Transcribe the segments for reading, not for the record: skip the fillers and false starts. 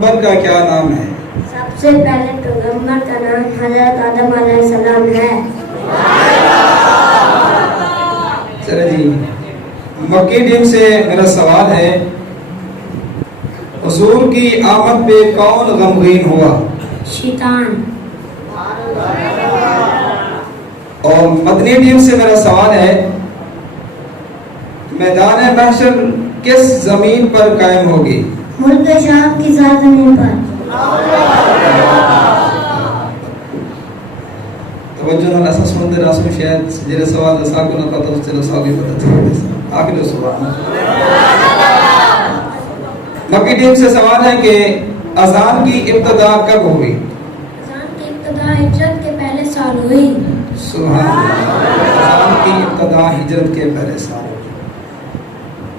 پیغمبر کا کیا نام ہے؟ سب سے پہلے پیغمبر کا نام حضرت آدم علیہ السلام ہے۔ چلے جی، مکی ٹیم سے میرا سوال ہے، حضور کی آمد پہ کون غمگین ہوا؟ شیطان۔ اور مدنی ٹیم سے میرا سوال ہے، میدان محشر کس زمین پر قائم ہوگی؟ ملک شام کی سرزمین پر۔ توجہ نال اساس مندر رسم شاید جڑے سوال اسا کو نہ پتہ چلو سوال پتہ چلے آخر سبحان اللہ۔ مکی ٹیم سے سوال ہے کہ اذان کی ابتدا کب ہوئی؟ اذان کی ابتدا ہجرت کے پہلے سال ہوئی۔ سبحان اللہ۔ اذان کی ابتدا ہجرت کے پہلے سال ہوئی۔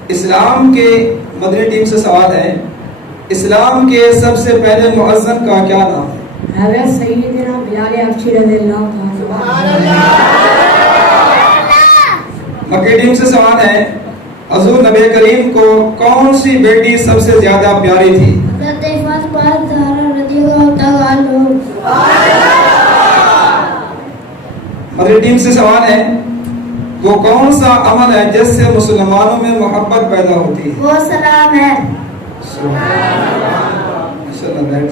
اسلام کے مدنی ٹیم سے سوال ہے، اسلام کے سب سے پہلے مؤذن کا کیا نام ہے؟ حضرت سیدنا بلال حبشی رضی اللہ عنہ۔ مکی ٹیم سے سوال ہے، حضور نبی کریم کو کون سی بیٹی سب سے زیادہ پیاری تھی؟ حضرت فاطمہ زہرا رضی اللہ تعالی عنہا۔ مدنی ٹیم سے سوال ہے، وہ کون سا عمل ہے جس سے مسلمانوں میں محبت پیدا ہوتی ہے؟ وہ سلام ہے۔ سبحان اللہ۔ ماشاءاللہ بیٹھ جائیں۔